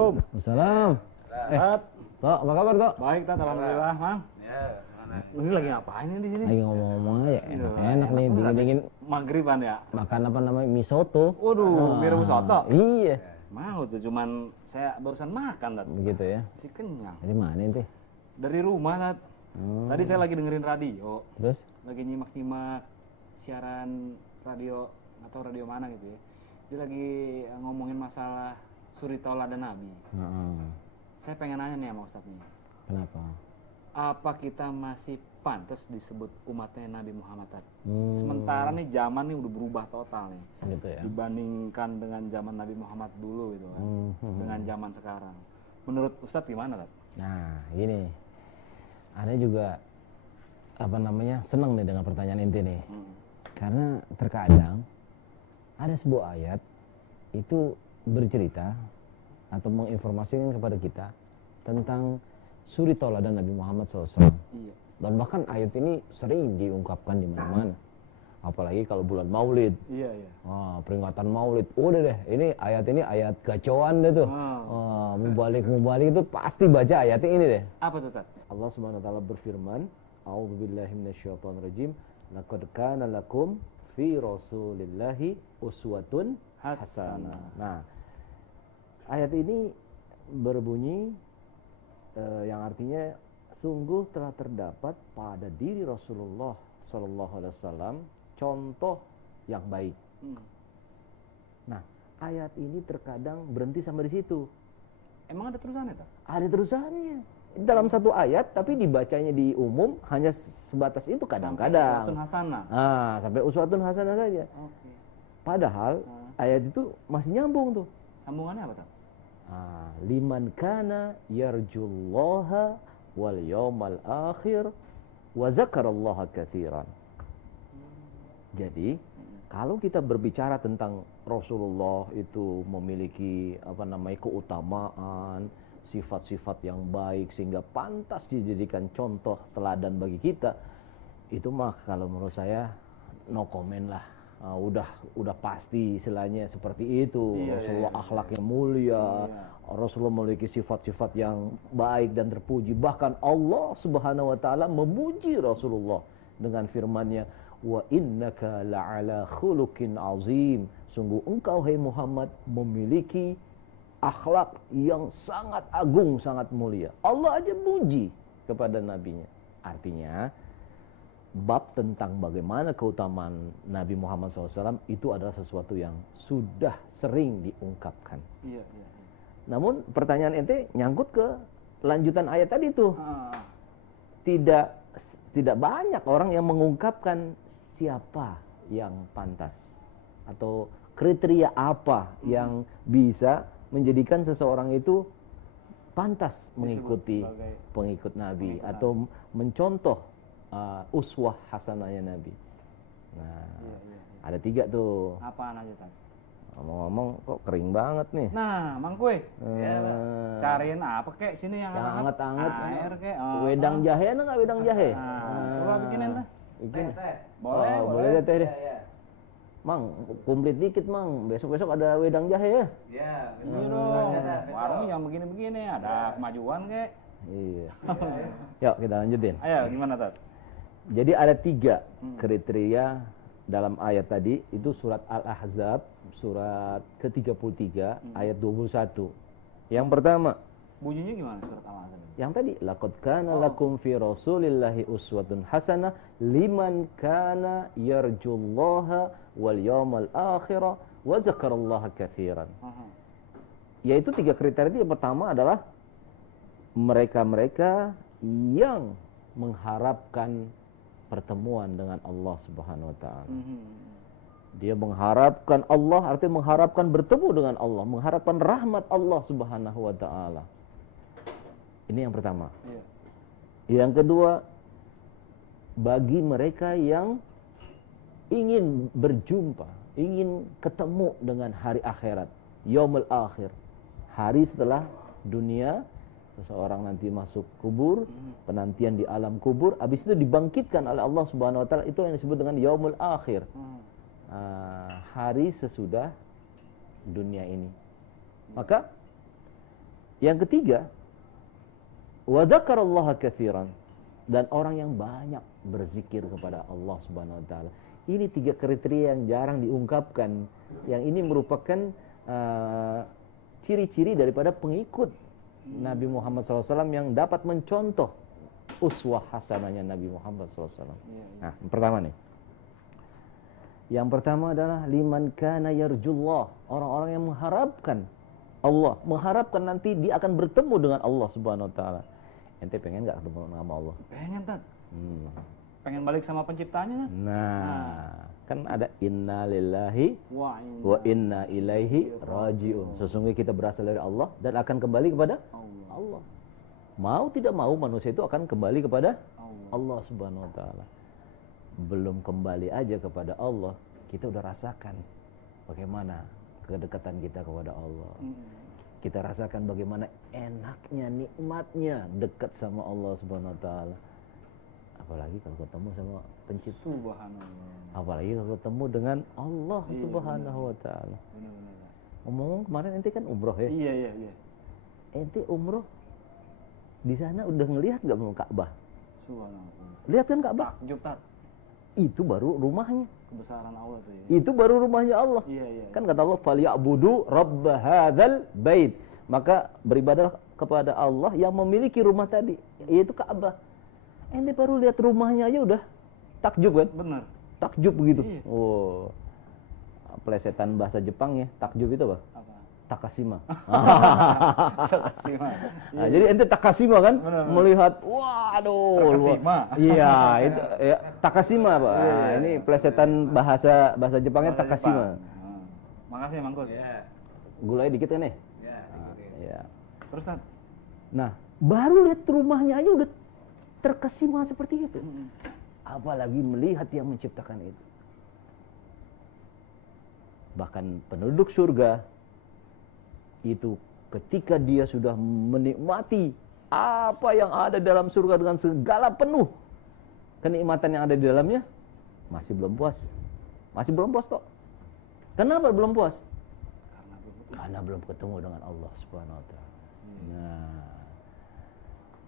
Assalamualaikum. Assalam. Tok, apa kabar, Tok? Baik, Tat. Alhamdulillah, Mang. Ya, mana? Ini lagi ngapain nih di sini? Lagi ngomong-ngomong aja, enak nih, dingin-dingin. Maghriban ya? Makan apa namanya, mie soto. Waduh, mie rebus soto. Iya. Mau tuh, cuman saya barusan makan, Tat. Begitu ya. Masih kenyang. Dari mana ente? Dari rumah, Tat. Tadi saya lagi dengerin radio. Terus? Lagi nyimak-nyimak siaran radio, atau radio mana gitu ya. Dia lagi ngomongin masalah suri tauladan Nabi. Saya pengen nanya nih sama Ustadznya. Kenapa? Apa kita masih pantas disebut umatnya Nabi Muhammad tadi? Sementara nih zaman nih udah berubah total nih. Gitu ya. Dibandingkan dengan zaman Nabi Muhammad dulu gitu kan. Dengan zaman sekarang. Menurut Ustadz gimana, Tat? Nah, gini. Ada juga apa namanya? Seneng nih dengan pertanyaan inti nih. Karena terkadang ada sebuah ayat itu bercerita atau menginformasikan kepada kita tentang suri tauladan Nabi Muhammad SAW. Iya. Dan bahkan ayat ini sering diungkapkan di mana-mana. Apalagi kalau bulan Maulid. Iya, iya. Peringatan Maulid. Udah deh, ini ayat gacoan deh tuh. Mubalik itu pasti baca ayat ini deh. Apa tuh, Tat? Allah Subhanahu wa taala berfirman, "A'udzubillahi minasyaitonirrajim. Laqad kana lakum fi Rasulillahi uswatun hasanah." Nah, ayat ini berbunyi yang artinya sungguh telah terdapat pada diri Rasulullah sallallahu alaihi wasallam contoh yang baik. Nah, ayat ini terkadang berhenti sampai di situ. Emang ada terusannya, Tat? Ada terusannya. Dalam satu ayat tapi dibacanya di umum hanya sebatas itu kadang-kadang. Uswatun hasanah. Sampai uswatun hasanah saja. Oke. Padahal ayat itu masih nyambung tuh. Sambungannya apa, Tat? Liman kana yarjullaha wal yawmal akhir wa zakarallaha katsiran. Jadi, kalau kita berbicara tentang Rasulullah itu memiliki keutamaan, sifat-sifat yang baik sehingga pantas dijadikan contoh teladan bagi kita, itu mah kalau menurut saya no comment lah. Udah pasti istilahnya seperti itu. Rasulullah akhlaknya mulia, Rasulullah memiliki sifat-sifat yang baik dan terpuji. Bahkan Allah Subhanahu wa taala memuji Rasulullah dengan firman-Nya, "Wa innaka la'ala khuluqin azim." Sungguh engkau hai Muhammad memiliki akhlak yang sangat agung, sangat mulia. Allah aja muji kepada nabinya. Artinya bab tentang bagaimana keutamaan Nabi Muhammad SAW itu adalah sesuatu yang sudah sering diungkapkan. Iya. Namun pertanyaan ente nyangkut ke lanjutan ayat tadi tuh. Tidak banyak orang yang mengungkapkan siapa yang pantas atau kriteria apa yang bisa menjadikan seseorang itu pantas mengikuti pengikut Nabi atau mencontoh uswah hasanahnya Nabi. Nah, ada 3 tuh. Apaan aja, Tat? Ngomong-ngomong kok kering banget nih. Nah, Mang Kuy, cariin apa kek sini yang hangat-hangat. Air kek. Wedang jahe ada nggak wedang jahe? Coba bikinin teh. Bikin. Boleh Teh deh. Mang, komplit dikit Mang. Besok-besok ada wedang jahe ya? Iya, dong. Warungnya jangan begini-begini, ada kemajuan kek. Iya. Yuk kita lanjutin. Ayo, gimana, Tat? Jadi ada 3 kriteria dalam ayat tadi. Itu surat Al-Ahzab, surat ke-33, ayat 21. Yang pertama. Bunyinya gimana surat Al-Ahzab? Yang tadi, laqad kana lakum fi Rasulillahi uswatun hasanah liman kana yarjullaha wal yawmal akhir wa zakarallaha katsiran. Yaitu 3 kriteria itu. Yang pertama adalah mereka-mereka yang mengharapkan pertemuan dengan Allah Subhanahu wa taala. Dia mengharapkan Allah, artinya mengharapkan bertemu dengan Allah, mengharapkan rahmat Allah Subhanahu wa taala. Ini yang pertama. Yang kedua, bagi mereka yang ingin berjumpa, ingin ketemu dengan hari akhirat, yaumul akhir, hari setelah dunia. Seseorang nanti masuk kubur, penantian di alam kubur, habis itu dibangkitkan oleh Allah Subhanahu wa taala, itu yang disebut dengan yaumul akhir. Hari sesudah dunia ini. Maka Yang ketiga, wa dzakarallaha katsiran, dan orang yang banyak berzikir kepada Allah Subhanahu wa taala. Ini 3 kriteria yang jarang diungkapkan. Yang ini merupakan ciri-ciri daripada pengikut Nabi Muhammad SAW yang dapat mencontoh uswah hasanahnya Nabi Muhammad SAW. Nah, pertama nih. Yang pertama adalah liman kana yarjullah, orang-orang yang mengharapkan Allah, mengharapkan nanti dia akan bertemu dengan Allah Subhanahu wa taala. Ente pengen enggak ketemu sama Allah? Pengen, Tat. Pengen balik sama penciptanya, kan? Kan ada inna lillahi wa inna ilaihi rajiun. Sesungguhnya kita berasal dari Allah dan akan kembali kepada Allah. Mau tidak mau manusia itu akan kembali kepada Allah Subhanahu wa taala. Belum kembali aja kepada Allah, kita udah rasakan bagaimana kedekatan kita kepada Allah. Kita rasakan bagaimana enaknya, nikmatnya dekat sama Allah Subhanahu wa taala. Apalagi kalau ketemu sama pencipta. Subhanallah. Apalagi kalau ketemu dengan Allah Subhanahu wa taala. Ngomong kemarin ente kan umroh ya? Iya. Ente umroh di sana udah ngelihat enggak belum Ka'bah? Subhanallah. Lihat kan Ka'bah? Takjub, Tat. Itu baru rumahnya. Kebesaran Allah tuh ya. Itu baru rumahnya Allah. Iya. Kan kata Allah, "Falyabudu rabb hadzal bait." Maka beribadahlah kepada Allah yang memiliki rumah tadi, yaitu Ka'bah. Ente baru lihat rumahnya aja udah takjub kan? Benar. Takjub begitu. Iya. Oh. Plesetan bahasa Jepang ya, takjub itu apa? Apa? Takashima. Takashima. Nah, jadi ente Takashima kan? Benar. Melihat, waduh. Takashima. Iya, itu ya, Takashima, Pak. Iya. Nah, ini plesetan bahasa Jepangnya Bahasa Takashima. Jepang. Makasih, Mangkus. Ya. Gulanya dikit kan nih? Ya, Iya. Terus, Tat? Nah, baru lihat rumahnya aja udah terkesima seperti itu. Apalagi melihat yang menciptakan itu. Bahkan penduduk surga itu ketika dia sudah menikmati apa yang ada dalam surga dengan segala penuh kenikmatan yang ada di dalamnya, masih belum puas. Masih belum puas toh. Kenapa belum puas? Karena belum ketemu dengan Allah Subhanahu wa taala. Nah,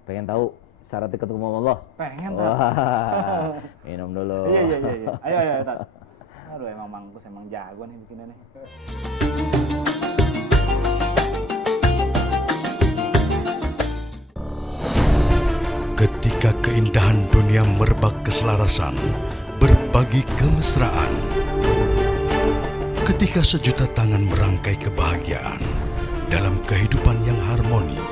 pengen tahu syaratnya ketemu sama Allah? Pengen, Tat. Wah, minum dulu. Iya. Ayo, Tat. Aduh, emang Mangkus emang jago nih bikinnya nih. Ketika keindahan dunia merebak keselarasan, berbagi kemesraan. Ketika sejuta tangan merangkai kebahagiaan dalam kehidupan yang harmoni.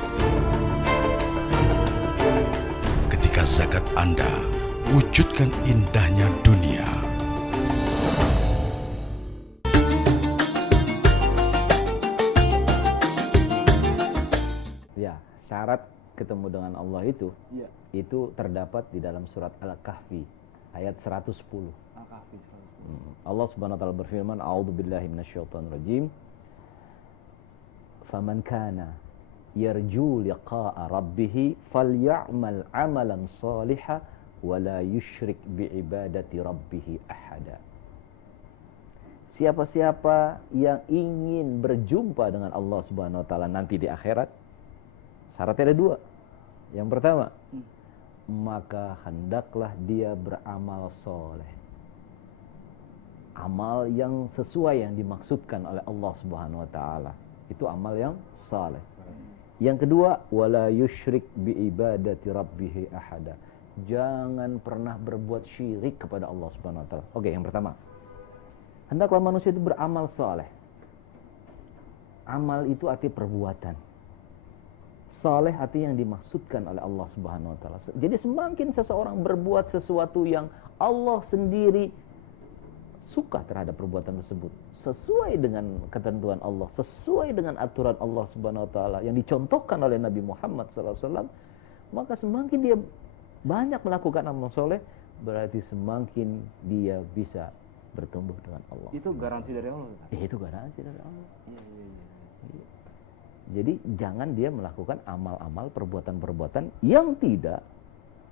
Ketika zakat Anda wujudkan indahnya dunia. Ya, syarat ketemu dengan Allah itu terdapat di dalam surat Al-Kahfi ayat 110. Al-Kahfi 110. Allah Subhanahu wa taala berfirman, "A'udzubillahi minasyaitonirrajim. Faman kana yarju liqa'a rabbih faly'amal 'amalan shalihan wa la yusyrik bi'ibadati rabbih ahada." Siapa-siapa yang ingin berjumpa dengan Allah Subhanahu wa taala nanti di akhirat, syaratnya ada 2. Yang pertama, maka hendaklah dia beramal soleh. Amal yang sesuai yang dimaksudkan oleh Allah Subhanahu wa taala. Itu amal yang saleh. Yang kedua, wala yusyrik bi ibadati rabbih ahada. Jangan pernah berbuat syirik kepada Allah Subhanahu wa taala. Oke, yang pertama. Hendaklah manusia itu beramal saleh. Amal itu arti perbuatan. Saleh arti yang dimaksudkan oleh Allah Subhanahu wa taala. Jadi semakin seseorang berbuat sesuatu yang Allah sendiri suka terhadap perbuatan tersebut, sesuai dengan ketentuan Allah, sesuai dengan aturan Allah Subhanahu wa taala yang dicontohkan oleh Nabi Muhammad SAW, maka semakin dia banyak melakukan amal soleh, berarti semakin dia bisa bertumbuh dengan Allah. Itu garansi dari Allah. Itu garansi dari Allah. Iya. Jadi jangan dia melakukan amal-amal, perbuatan-perbuatan yang tidak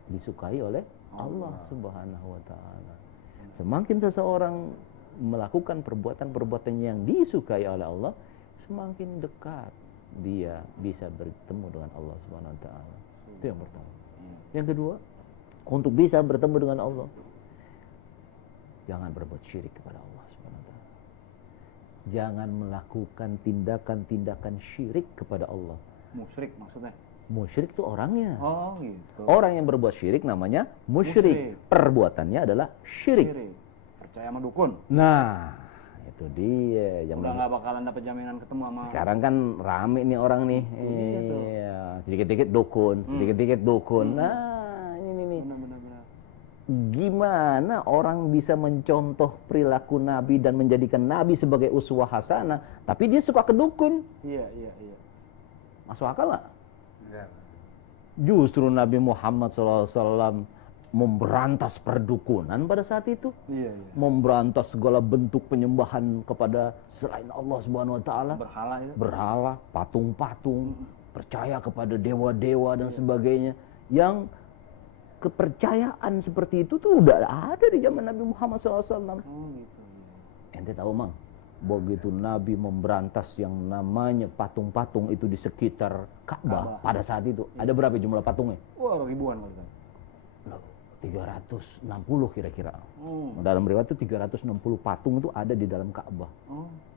disukai oleh Allah Subhanahu wa taala. Semakin seseorang melakukan perbuatan-perbuatan yang disukai oleh Allah, semakin dekat dia bisa bertemu dengan Allah Subhanahu wa taala. Itu yang pertama. Yang kedua, untuk bisa bertemu dengan Allah, jangan berbuat syirik kepada Allah Subhanahu wa taala. Jangan melakukan tindakan-tindakan syirik kepada Allah. Musyrik maksudnya? Musyrik itu orangnya. Oh gitu. Orang yang berbuat syirik namanya musyrik. Perbuatannya adalah syirik. Percaya sama dukun. Nah, itu dia. Udah nggak bakalan dapat jaminan ketemu sama. Sekarang kan rame nih orang nih. Iya. Sedikit-sedikit dukun, sedikit-sedikit dukun. Nah, ini nih. Benar. Gimana orang bisa mencontoh perilaku Nabi dan menjadikan Nabi sebagai uswah hasanah, tapi dia suka ke dukun? Iya. Masuk akal nggak? Justru Nabi Muhammad SAW memberantas perdukunan pada saat itu. Iya. Memberantas segala bentuk penyembahan kepada selain Allah Subhanahu wa taala. Berhala itu. Berhala, patung-patung, percaya kepada dewa-dewa dan sebagainya. Yang kepercayaan seperti itu tuh udah ada di zaman Nabi Muhammad SAW. Oh gitu. Ente tahu mang, begitu Nabi memberantas yang namanya patung-patung itu di sekitar Ka'bah pada saat itu, ada berapa jumlah patungnya? Wah, ribuan kalau itu. 360 kira-kira. Dalam riwayat itu 360 patung itu ada di dalam Ka'bah.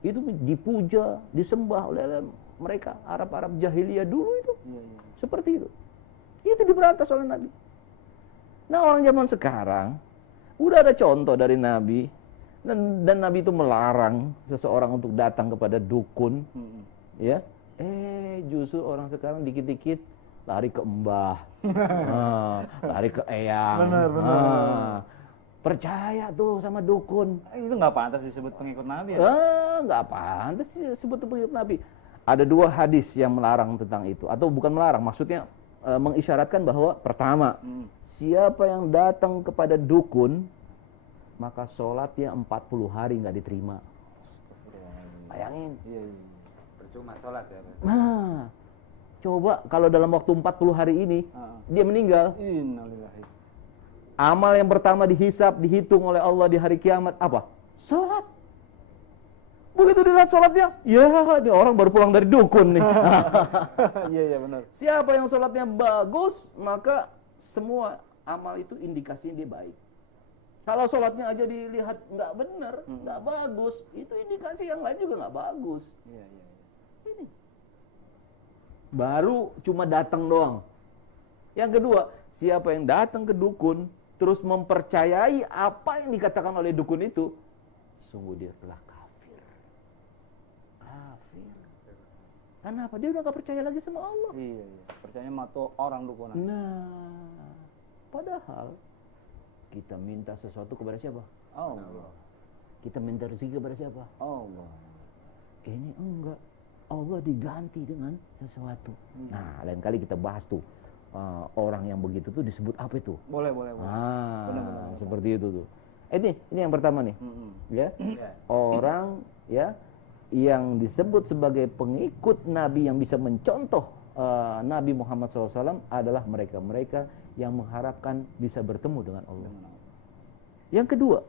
Itu dipuja, disembah oleh mereka Arab-Arab jahiliyah dulu itu. Iya. Seperti itu. Itu diberantas oleh Nabi. Nah, orang zaman sekarang udah ada contoh dari Nabi. Dan Nabi itu melarang seseorang untuk datang kepada dukun, ya. Justru orang sekarang dikit-dikit lari ke mbah, lari ke eyang. Benar. Percaya tuh sama dukun. Itu nggak pantas disebut pengikut Nabi ya? Nggak pantas disebut pengikut Nabi. Ada 2 hadis yang melarang tentang itu, atau bukan melarang, maksudnya mengisyaratkan bahwa pertama, siapa yang datang kepada dukun, maka sholatnya 40 hari nggak diterima. Bayangin. Iya. Percuma sholat ya. Nah, coba kalau dalam waktu 40 hari ini dia meninggal. Innalillahi. Amal yang pertama dihisap, dihitung oleh Allah di hari kiamat apa? Sholat. Begitu dilihat sholatnya, ya ini orang baru pulang dari dukun nih. Iya benar. Siapa yang sholatnya bagus, maka semua amal itu indikasinya dia baik. Kalau sholatnya aja dilihat nggak benar, nggak bagus, itu indikasi yang lain juga nggak bagus. Iya. Ini baru cuma datang doang. Yang kedua, siapa yang datang ke dukun terus mempercayai apa yang dikatakan oleh dukun itu, sungguh dia telah kafir. Kenapa? Dia udah nggak percaya lagi sama Allah. Iya. Percayanya sama orang dukunan. Nah, padahal kita minta sesuatu kepada siapa? Allah. Kita minta rezeki kepada siapa? Allah. Ini enggak. Allah diganti dengan sesuatu. Nah, lain kali kita bahas tuh orang yang begitu tuh disebut apa itu? Boleh. Benar. Seperti itu tuh. Ini yang pertama nih. Ya. Orang ya yang disebut sebagai pengikut Nabi yang bisa mencontoh Nabi Muhammad SAW adalah mereka-mereka yang mengharapkan bisa bertemu dengan Allah. Yang kedua,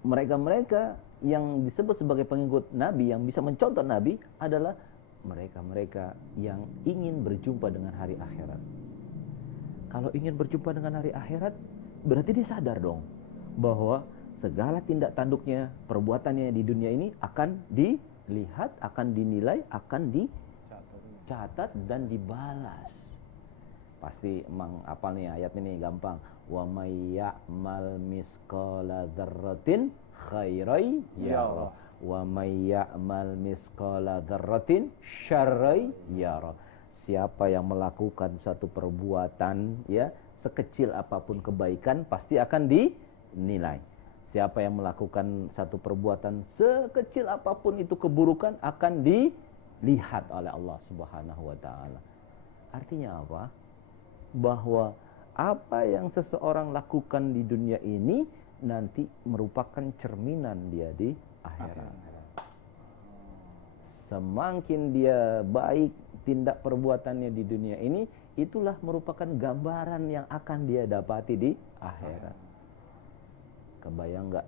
mereka-mereka yang disebut sebagai pengikut Nabi yang bisa mencontoh Nabi adalah mereka-mereka yang ingin berjumpa dengan hari akhirat. Kalau ingin berjumpa dengan hari akhirat, berarti dia sadar dong bahwa segala tindak tanduknya, perbuatannya di dunia ini akan dilihat, akan dinilai, akan dicatat dan dibalas. Pasti emang apal nih ayat ini gampang. Wa may ya'mal misqala dzarratin khairan yara wa may ya'mal misqala dzarratin syarran yara. Siapa yang melakukan satu perbuatan ya sekecil apapun kebaikan pasti akan dinilai. Siapa yang melakukan satu perbuatan sekecil apapun itu keburukan akan dilihat oleh Allah Subhanahu wa taala. Artinya apa? Bahwa apa yang seseorang lakukan di dunia ini nanti merupakan cerminan dia di akhirat. Semakin dia baik tindak perbuatannya di dunia ini, itulah merupakan gambaran yang akan dia dapati di akhirat. Kebayang nggak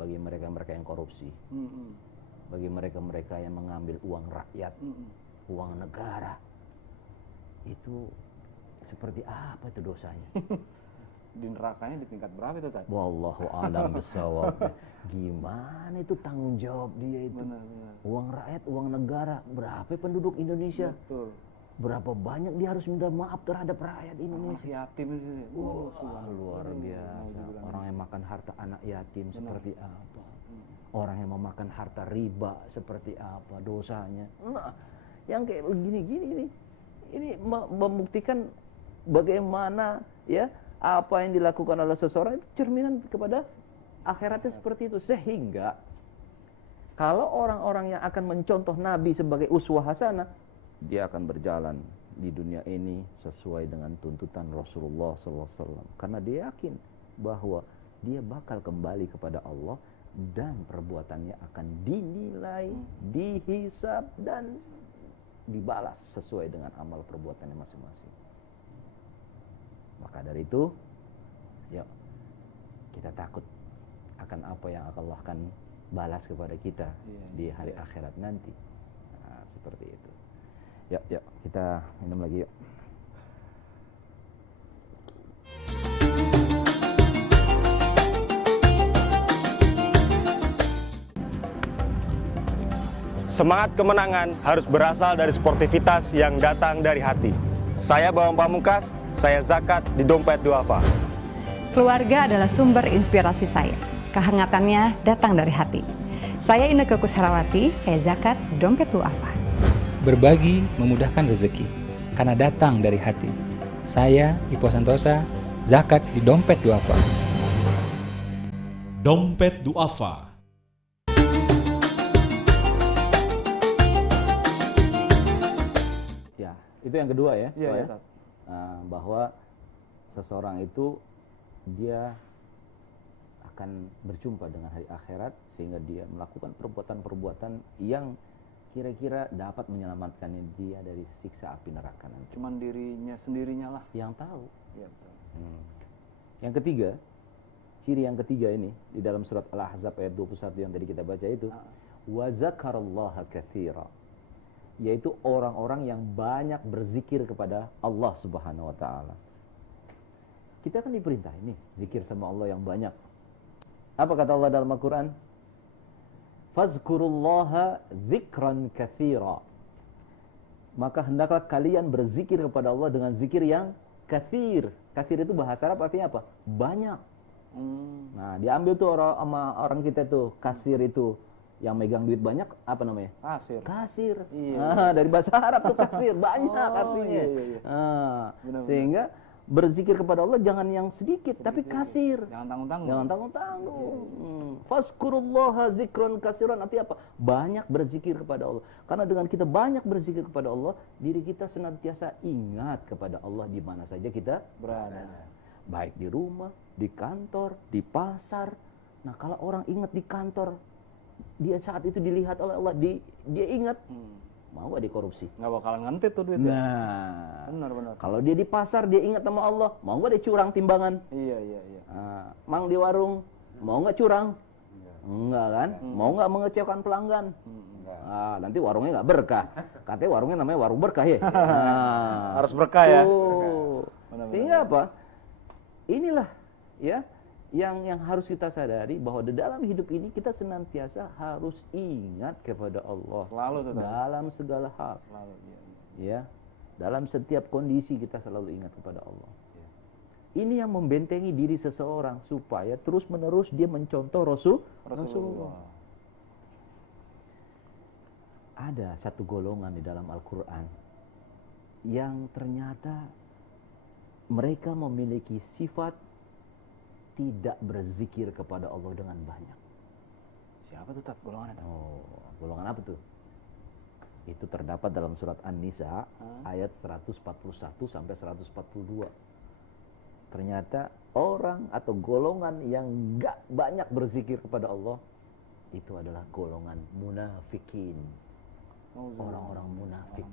bagi mereka-mereka yang korupsi, bagi mereka-mereka yang mengambil uang rakyat, uang negara. Itu seperti apa itu dosanya? Di nerakanya di tingkat berapa itu, Tad? Wallahu a'lam bishawab. Gimana itu tanggung jawab dia itu? Benar. Uang rakyat, uang negara. Berapa penduduk Indonesia? Betul. Berapa banyak dia harus minta maaf terhadap rakyat Anak Indonesia? yatim itu. Wah, luar biasa. Orang yang makan harta anak yatim seperti apa? Orang yang memakan harta riba seperti apa dosanya? Nah, yang kayak begini-gini ini membuktikan bagaimana ya apa yang dilakukan oleh seseorang itu cerminan kepada akhiratnya seperti itu. Sehingga kalau orang-orang yang akan mencontoh Nabi sebagai uswah hasanah, dia akan berjalan di dunia ini sesuai dengan tuntutan Rasulullah SAW. Karena dia yakin bahwa dia bakal kembali kepada Allah dan perbuatannya akan dinilai, dihisab dan dibalas sesuai dengan amal perbuatannya masing-masing. Maka dari itu, yuk kita takut akan apa yang Allah akan balas kepada kita di hari akhirat nanti. Nah, seperti itu. Yuk kita minum lagi yuk. Semangat kemenangan harus berasal dari sportivitas yang datang dari hati. Saya Bawang Pamungkas, saya zakat di Dompet Duafa. Keluarga adalah sumber inspirasi saya. Kehangatannya datang dari hati. Saya Inneke Koesherawati, saya zakat di Dompet Duafa. Berbagi memudahkan rezeki, karena datang dari hati. Saya Ipo Santosa, zakat di Dompet Duafa. Dompet Duafa. Itu yang kedua ya, Iya. bahwa seseorang itu dia akan berjumpa dengan hari akhirat sehingga dia melakukan perbuatan-perbuatan yang kira-kira dapat menyelamatkan dia dari siksa api neraka nanti. Cuman dirinya sendirinya lah yang tahu. Iya, betul. Yang ketiga, ciri yang ketiga ini di dalam surat Al-Ahzab ayat 21 yang tadi kita baca itu, wa zakarallaha katsira, yaitu orang-orang yang banyak berzikir kepada Allah Subhanahu wa taala. Kita kan diperintah ini zikir sama Allah yang banyak. Apa kata Allah dalam Al-Qur'an? Fazkurullaha dzikran katsira. Maka hendaklah kalian berzikir kepada Allah dengan zikir yang katsir. Katsir itu bahasa Arab artinya apa? Banyak. Nah, diambil tuh orang kita tuh, kasir itu yang megang duit banyak, apa namanya? Kasir. Iya. Dari bahasa Arab tuh kasir, banyak artinya. Iya. Benar. Sehingga berzikir kepada Allah jangan yang sedikit, tapi kasir. Jangan tanggung-tanggung. Fazkurullaha zikron kasiran, artinya apa? Banyak berzikir kepada Allah. Karena dengan kita banyak berzikir kepada Allah, diri kita senantiasa ingat kepada Allah di mana saja kita berada. Baik di rumah, di kantor, di pasar. Nah, kalau orang ingat di kantor, dia saat itu dilihat oleh Allah, dia ingat, mau gak dikorupsi? Nggak bakalan ngentit tuh duit. Nah, benar. kalau dia di pasar, dia ingat sama Allah, mau gak dia curang timbangan? Iya. Nah, mang di warung, mau gak curang? Enggak kan? Mau gak mengecewakan pelanggan? Nah, nanti warungnya gak berkah. Katanya warungnya namanya warung berkah ya. Nah, Harus berkah ya. Sehingga apa? Inilah ya yang harus kita sadari, bahwa di dalam hidup ini kita senantiasa harus ingat kepada Allah. Selalu tuh. Dalam segala hal. Selalu, iya. Ya. Dalam setiap kondisi kita selalu ingat kepada Allah. Ini yang membentengi diri seseorang supaya terus-menerus dia mencontoh Rasulullah. Ada satu golongan di dalam Al-Quran yang ternyata mereka memiliki sifat tidak berzikir kepada Allah dengan banyak. Siapa tuh, Tat, golongannya? Golongan apa tuh? Itu terdapat dalam surat An-Nisa ayat 141 sampai 142. Ternyata orang atau golongan yang gak banyak berzikir kepada Allah itu adalah golongan munafikin. Orang-orang munafik.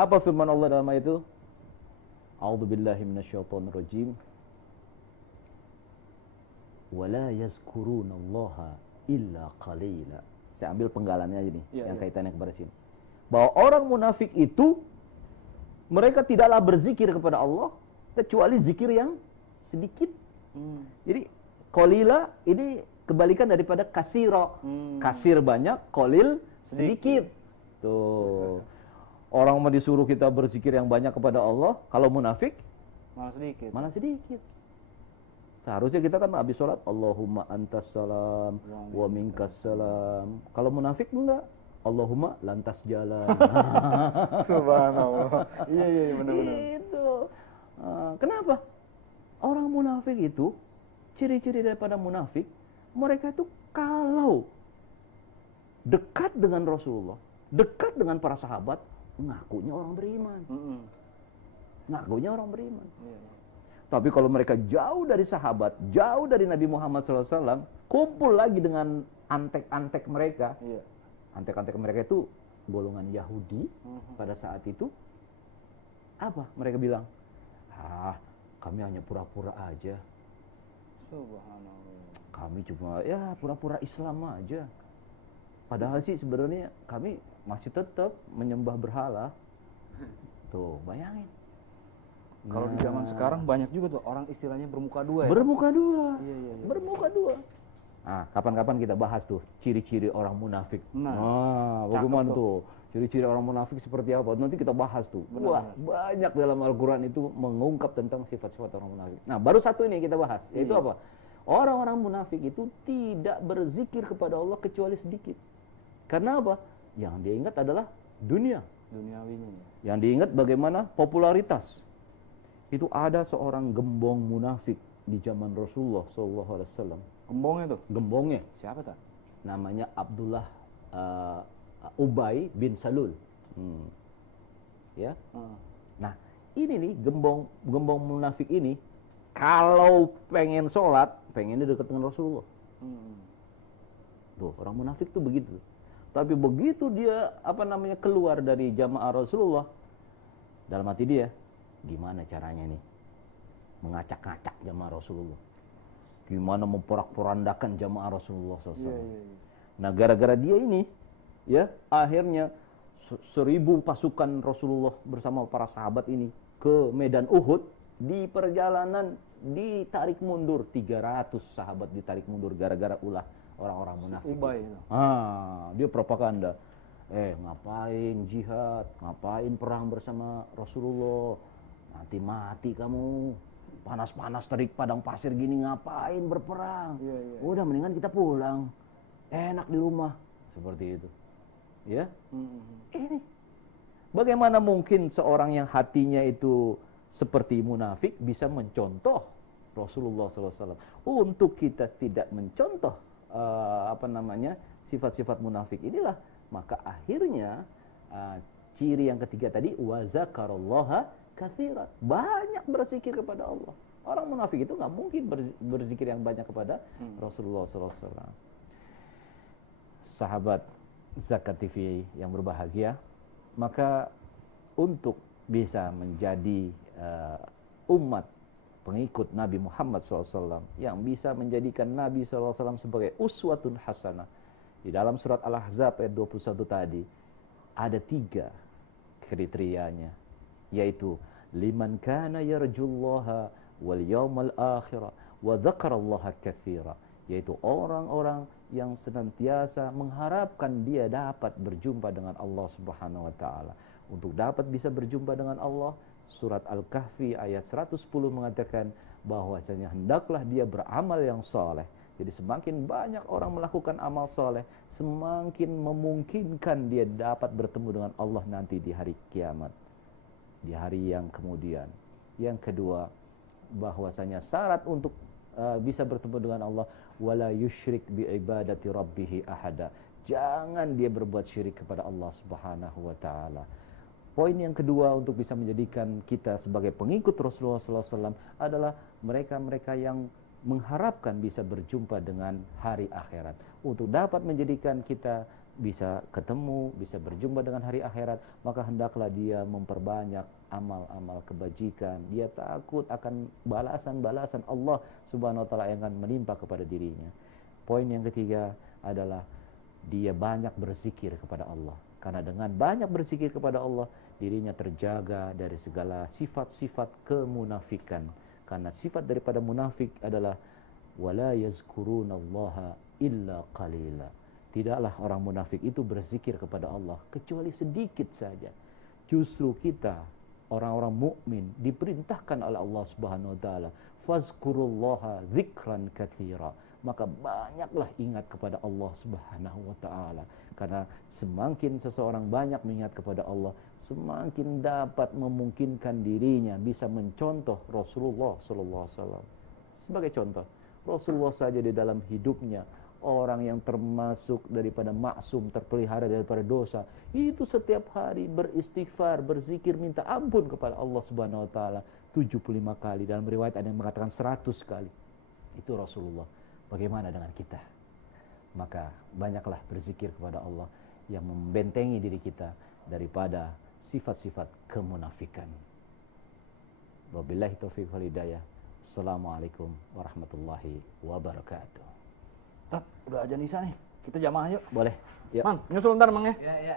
Apa firman Allah dalam ayat itu? A'udzubillahi minasyaitonirrajim. Wala yazkurunallaha illa qalila. Saya ambil penggalannya aja nih, yang kaitannya kepada sini. bahwa orang munafik itu mereka tidaklah berzikir kepada Allah kecuali zikir yang sedikit. Jadi qalila ini kebalikan daripada kasiro. Kasir banyak, qalil sedikit. Tuh. Orang mau disuruh kita berzikir yang banyak kepada Allah, kalau munafik Malah sedikit. mana sedikit. Seharusnya kita kan habis sholat Allahumma antas salam wa minkas salam. Kalau munafik enggak, Allahumma lantas jalan. Subhanallah. Iya benar-benar. Itu. Kenapa? Orang munafik itu, ciri-ciri daripada munafik, mereka itu kalau dekat dengan Rasulullah, dekat dengan para sahabat, ngakunya orang beriman. Ngakunya orang beriman. Tapi kalau mereka jauh dari sahabat, jauh dari Nabi Muhammad SAW, kumpul lagi dengan antek-antek mereka. Antek-antek mereka itu golongan Yahudi pada saat itu. Apa mereka bilang? Kami hanya pura-pura aja. Subhanallah. Kami cuma ya pura-pura Islam aja. Padahal sih sebenarnya kami masih tetap menyembah berhala. Tuh, bayangin. Kalau di zaman sekarang banyak juga tuh orang istilahnya bermuka dua ya. Bermuka dua. Iya. Bermuka dua. Kapan-kapan kita bahas tuh ciri-ciri orang munafik. Bagaimana tuh? Ciri-ciri orang munafik seperti apa? Nanti kita bahas tuh. Wah, banyak dalam Al-Quran itu mengungkap tentang sifat-sifat orang munafik. Nah, baru satu ini kita bahas, yaitu apa? Orang-orang munafik itu tidak berzikir kepada Allah kecuali sedikit. Karena apa? Yang dia ingat adalah dunia. Duniawinya ya. Yang diingat bagaimana popularitas. Itu ada seorang gembong munafik di zaman Rasulullah SAW. Gembongnya tuh? Gembongnya. Siapa tak? Namanya Abdullah Ubay bin Salul. Ya. Nah, ini nih gembong munafik ini kalau pengen sholat, pengennya dekat dengan Rasulullah. Tuh, orang munafik tuh begitu. Tapi begitu dia keluar dari jamaah Rasulullah, dalam hati dia, gimana caranya nih mengacak-ngacak jamaah Rasulullah? Gimana memporak-porandakan jamaah Rasulullah SAW? Nah, gara-gara dia ini, ya akhirnya 1000 pasukan Rasulullah bersama para sahabat ini ke medan Uhud. Di perjalanan ditarik mundur 300 sahabat, ditarik mundur gara-gara ulah orang-orang munafik. Ubay itu. Dia propaganda. Ngapain jihad, ngapain perang bersama Rasulullah? Nanti mati kamu. Panas-panas terik padang pasir gini, ngapain berperang? Udah mendingan kita pulang. Enak di rumah. Seperti itu. Ya. Ini. Bagaimana mungkin seorang yang hatinya itu seperti munafik bisa mencontoh Rasulullah SAW? Untuk kita tidak mencontoh sifat-sifat munafik inilah, maka akhirnya ciri yang ketiga tadi, wa zakarallaha katsiran, banyak berzikir kepada Allah. Orang munafik itu nggak mungkin berzikir yang banyak kepada Rasulullah SAW. Sahabat Zakat TV yang berbahagia, maka untuk bisa menjadi umat pengikut Nabi Muhammad SAW yang bisa menjadikan Nabi SAW sebagai uswatun hasanah, di dalam surat Al-Ahzab ayat 21 tadi ada 3 kriterianya, yaitu liman kana yarjullaha wal yawmal akhirah wa dzakarallaha katsira, yaitu orang-orang yang senantiasa mengharapkan dia dapat berjumpa dengan Allah Subhanahu wa taala. Untuk dapat bisa berjumpa dengan Allah, surat Al-Kahfi ayat 110 mengatakan bahwasanya hendaklah dia beramal yang soleh. Jadi semakin banyak orang melakukan amal soleh, semakin memungkinkan dia dapat bertemu dengan Allah nanti di hari kiamat, di hari yang kemudian. Yang kedua, bahwasanya syarat untuk bisa bertemu dengan Allah, wala yusyrik bi ibadati rabbih ahada. Jangan dia berbuat syirik kepada Allah Subhanahu wa taala. Poin yang kedua untuk bisa menjadikan kita sebagai pengikut Rasulullah SAW adalah mereka-mereka yang mengharapkan bisa berjumpa dengan hari akhirat. Untuk dapat menjadikan kita bisa ketemu, bisa berjumpa dengan hari akhirat, maka hendaklah dia memperbanyak amal-amal kebajikan. Dia takut akan balasan-balasan Allah Subhanahu wa taala yang akan menimpa kepada dirinya. Poin yang ketiga adalah dia banyak berzikir kepada Allah. Karena dengan banyak berzikir kepada Allah, dirinya terjaga dari segala sifat-sifat kemunafikan. Karena sifat daripada munafik adalah wala yazkurunallaha illa qalila. Tidaklah orang munafik itu berzikir kepada Allah kecuali sedikit saja. Justru kita orang-orang mukmin diperintahkan oleh Allah Subhanahu wa taala, fazkurullaha dzikran katsira. Maka banyaklah ingat kepada Allah Subhanahu wa taala. Karena semakin seseorang banyak mengingat kepada Allah, semakin dapat memungkinkan dirinya bisa mencontoh Rasulullah sallallahu alaihi wasallam. Sebagai contoh, Rasulullah saja di dalam hidupnya orang yang termasuk daripada maksum, terpelihara daripada dosa, itu setiap hari beristighfar, berzikir, minta ampun kepada Allah Subhanahu wa taala 75 kali. Dalam riwayat ada yang mengatakan 100 kali. Itu Rasulullah. Bagaimana dengan kita? Maka banyaklah berzikir kepada Allah yang membentengi diri kita daripada sifat-sifat kemunafikan. Wabillahi taufiq wal hidayah. Assalamualaikum warahmatullahi wabarakatuh. Tat, udah ajan Isya nih. Kita jamaah yuk. Boleh. Yuk. Mang, nyusul ntar Mang ya. Ya.